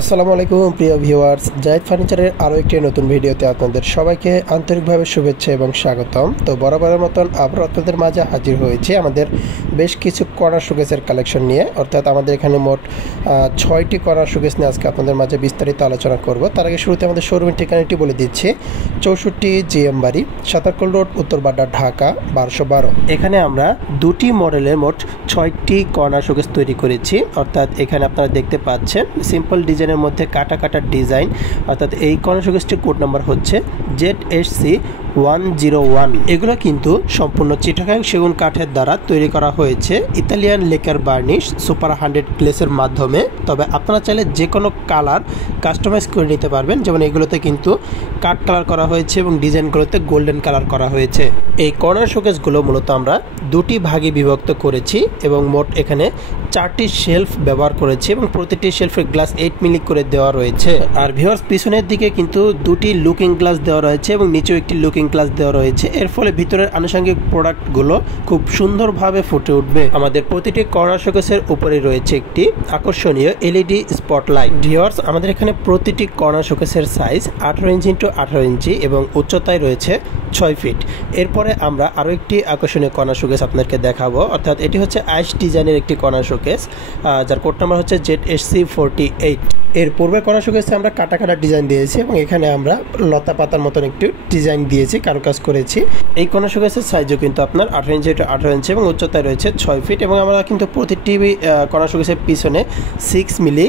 আসসালামু আলাইকুম প্রিয় ভিউয়ার্স, জায়েদ ফার্নিচারের আরও একটি নতুন ভিডিওতে আপনাদের সবাইকে আন্তরিকভাবে শুভেচ্ছা এবং স্বাগতম। তো বরাবরের মতন আবার আপনাদের মাঝে হাজির হয়েছে আমাদের বেশ কিছু কর্নার শোকেসের কালেকশন নিয়ে। অর্থাৎ আমাদের এখানে মোট 6টি কর্নার শোকেস নিয়ে আজকে আপনাদের মাঝে বিস্তারিত আলোচনা করব। তার আগে শুরুতে আমাদের শোরুমের ঠিকানাটি বলে দিচ্ছি, 64 GM বাড়ি, সাতারকুল রোড, উত্তরবাড্ডা, ঢাকা 1212। এখানে আমরা দুটি মডেলের মোট 6টি কর্নার শোকেস তৈরি করেছি। অর্থাৎ এখানে আপনারা দেখতে পাচ্ছেন সিম্পল ডিজাইনের মধ্যে কাটা কাটা ডিজাইন। অর্থাৎ এই কর্নার শোকেসটির কোড নাম্বার হচ্ছে ZHC 101। এগুলো কিন্তু সম্পূর্ণ চিটাগাং সেগুন কাঠের দ্বারা তৈরি করা হয়েছে ইতালিয়ান লেকার বার্নিশ সুপার 100 গ্লেসের মাধ্যমে। তবে আপনারা চাইলে যে কোনো কালার কাস্টমাইজ করে নিতে পারবেন। যেমন এগুলোতে কিন্তু কাঠ কালার করা হয়েছে এবং ডিজাইনগুলোতে গোল্ডেন কালার করা হয়েছে। এই কর্নার শোকেসগুলো মূলত আমরা দুটি ভাগে বিভক্ত করেছি এবং মোট এখানে 4টি শেলফ ব্যবহার করেছি এবং প্রতিটি শেলফের গ্লাস 8 মিলি করে দেওয়া রয়েছে। আর ভিউয়ার্স, পিছনের দিকে কিন্তু দুটি লুকিং গ্লাস দেওয়া রয়েছে এবং নিচেও একটি লুকিং গ্লাস দেওয়া রয়েছে। এর ফলে ভিতরের আনুষঙ্গিক প্রোডাক্টগুলো খুব সুন্দরভাবে ফুটে উঠবে। আমাদের প্রতিটি কর্নার শোকেসের উপরে রয়েছে একটি আকর্ষণীয় LED স্পটলাইট। ভিউয়ার্স, আমাদের এখানে প্রতিটি কর্নার শোকেসের সাইজ 18 ইঞ্চি × 18 ইঞ্চি এবং উচ্চতায় রয়েছে 6 ফিট। এরপরে আমরা আরও একটি আকর্ষণীয় কর্নার শোকেস আপনাদেরকে দেখাবো। অর্থাৎ এটি হচ্ছে আইস ডিজাইনের একটি কর্নার শোকেস, যার কোড নাম্বার হচ্ছে ZHC 48। এর পূর্বে কর্নার শোকেসে আমরা কাটা কাটা ডিজাইন দিয়েছি এবং এখানে আমরা লতা পাতার মতন একটু ডিজাইন দিয়েছি, কারুকাজ করেছি। এই কর্নার শোকেসের সাইজও কিন্তু আপনার 18 ইঞ্চি × 18 ইঞ্চি এবং উচ্চতায় রয়েছে 6 ফিট। এবং আমরা কিন্তু প্রতিটি কর্নার শোকেসের পিছনে 6 মিলি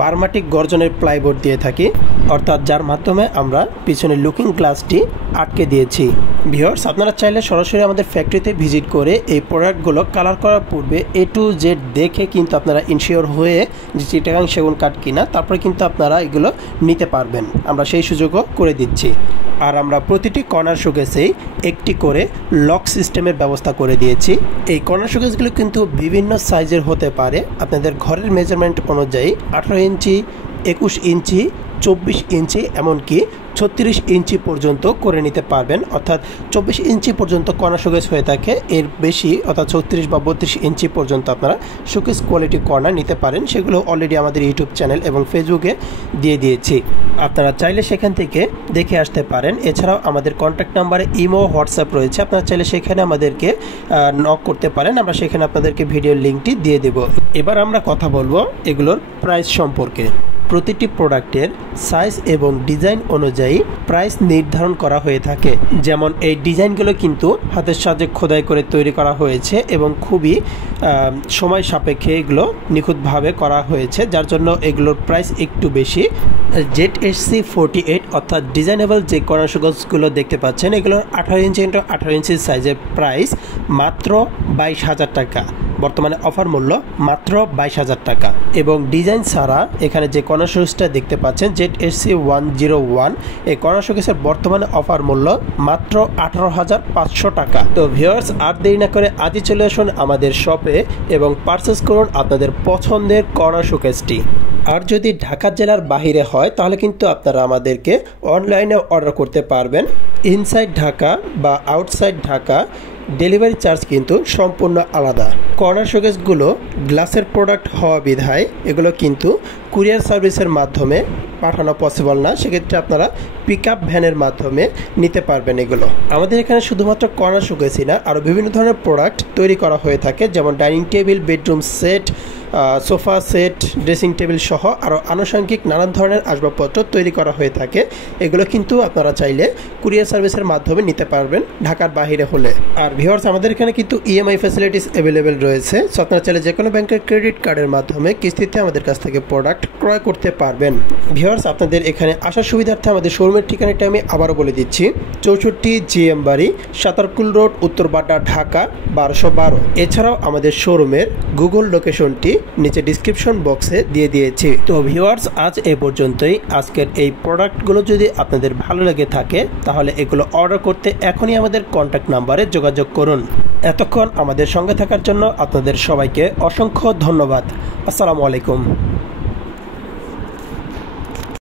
বার্মাটিক গর্জনের প্লাইবোর্ড দিয়ে থাকি, অর্থাৎ যার মাধ্যমে আমরা পিছনে লুকিং গ্লাসটি আটকে দিয়েছি। ভিউয়ার্স, আপনারা চাইলে সরাসরি আমাদের ফ্যাক্টরিতে ভিজিট করে এই প্রোডাক্টগুলো কালার করার পূর্বে A to Z দেখে কিন্তু আপনারা ইনশিওর হয়ে যে চিটাগাং সেগুন কাঠ কিনা, তারপরে কিন্তু আপনারা এগুলো নিতে পারবেন। আমরা সেই সুযোগও করে দিচ্ছি। আর আমরা প্রতিটি কর্নার শোকেসেই একটি করে লক সিস্টেমের ব্যবস্থা করে দিয়েছি। এই কর্নার শোকেসগুলো কিন্তু বিভিন্ন সাইজের হতে পারে। আপনাদের ঘরের মেজারমেন্ট অনুযায়ী 18 ইঞ্চি, 21 ইঞ্চি, 24 ইঞ্চি, এমনকি 36 ইঞ্চি পর্যন্ত করে নিতে পারবেন। অর্থাৎ 24 ইঞ্চি পর্যন্ত কর্নার শোকেস হয়ে থাকে। এর বেশি অর্থাৎ 36 বা 32 ইঞ্চি পর্যন্ত আপনারা শোকেস কোয়ালিটি কর্নার নিতে পারেন। সেগুলো অলরেডি আমাদের ইউটিউব চ্যানেল এবং ফেসবুকে দিয়ে দিয়েছি, আপনারা চাইলে সেখান থেকে দেখে আসতে পারেন। এছাড়াও আমাদের কন্ট্যাক্ট নাম্বারে ইমো, হোয়াটসঅ্যাপ রয়েছে, আপনারা চাইলে সেখানে আমাদেরকে নক করতে পারেন। আমরা সেখানে আপনাদেরকে ভিডিওর লিঙ্কটি দিয়ে দেব। এবার আমরা কথা বলবো এগুলোর প্রাইস সম্পর্কে। প্রতিটি প্রোডাক্টের সাইজ এবং ডিজাইন অনুযায়ী প্রাইস নির্ধারণ করা হয়ে থাকে। যেমন এই ডিজাইনগুলো কিন্তু হাতের সাহায্যে খোদাই করে তৈরি করা হয়েছে এবং খুবই সময় সাপেক্ষে এগুলো নিখুঁতভাবে করা হয়েছে, যার জন্য এগুলোর প্রাইস একটু বেশি। ZHC 48 অর্থাৎ ডিজাইনেবল যে কর্নার শোকেসগুলো দেখতে পাচ্ছেন, এগুলোর 18 ইঞ্চি × 18 ইঞ্চি সাইজের প্রাইস মাত্র 22,000 টাকা। বর্তমানে অফার মূল্য মাত্র 22,000 টাকা। এবং ডিজাইন ছাড়া এখানে যে কর্নার শোকেসটা দেখতে পাচ্ছেন ZHC 101, এই কর্নার শোকেসের বর্তমানে অফার মূল্য মাত্র 18,500 টাকা। তো ভিউয়ার্স, আর দেরি না করে আজই চলে আসুন আমাদের শপে এবং পারচেস করুন আপনাদের পছন্দের কর্নার শোকেসটি। আর যদি ঢাকা জেলার বাহিরে হয় তাহলে কিন্তু আপনারা আমাদেরকে অনলাইনে অর্ডার করতে পারবেন। ইনসাইড ঢাকা বা আউটসাইড ঢাকা ডেলিভারি চার্জ কিন্তু সম্পূর্ণ আলাদা। কর্নার শোকেসগুলো গ্লাসের প্রোডাক্ট হওয়া বিধায় এগুলো কিন্তু কুরিয়ার সার্ভিসের মাধ্যমে পাঠানো পসিবল না। সেক্ষেত্রে আপনারা পিক আপ ভ্যানের মাধ্যমে নিতে পারবেন। এগুলো আমাদের এখানে শুধুমাত্র কর্নার শোকেসই না, আরও বিভিন্ন ধরনের প্রোডাক্ট তৈরি করা হয়ে থাকে। যেমন dining table, bedroom set, sofa set, dressing table সহ আরও আনুষঙ্গিক নানান ধরনের আসবাবপত্র তৈরি করা হয়ে থাকে। এগুলো কিন্তু আপনারা চাইলে কুরিয়ার সার্ভিসের মাধ্যমে নিতে পারবেন ঢাকার বাইরে হলে। আর ভিউয়ার্স, আমাদের এখানে কিন্তু EMI ফ্যাসিলিটিস অ্যাভেলেবেল রয়েছে। সো আপনারা চাইলে যে কোনো ব্যাংকের ক্রেডিট কার্ডের মাধ্যমে কিস্তিতে আমাদের কাছ থেকে প্রোডাক্ট ক্রয় করতে পারবেন। ভিউয়ার্স, আপনাদের এখানে আসার সুবিধার্থে আমাদের শোরুমের ঠিকানাটা আমি আবারও বলে দিচ্ছি, 64 GM বাড়ি, সাতারকুল রোড, উত্তরবাড্ডা, ঢাকা 1212। এছাড়াও আমাদের শোরুমের গুগল লোকেশনটি নিচে ডিসক্রিপশন বক্সে দিয়ে দিয়েছি। তো ভিউয়ার্স, আজ এ পর্যন্তই। আজকের এই প্রোডাক্টগুলো যদি আপনাদের ভালো লেগে থাকে তাহলে এগুলো অর্ডার করতে এখনই আমাদের কন্ট্যাক্ট নাম্বারে যোগাযোগ করুন। এতক্ষণ আমাদের সঙ্গে থাকার জন্য আপনাদের সবাইকে অসংখ্য ধন্যবাদ। আসসালামু আলাইকুম।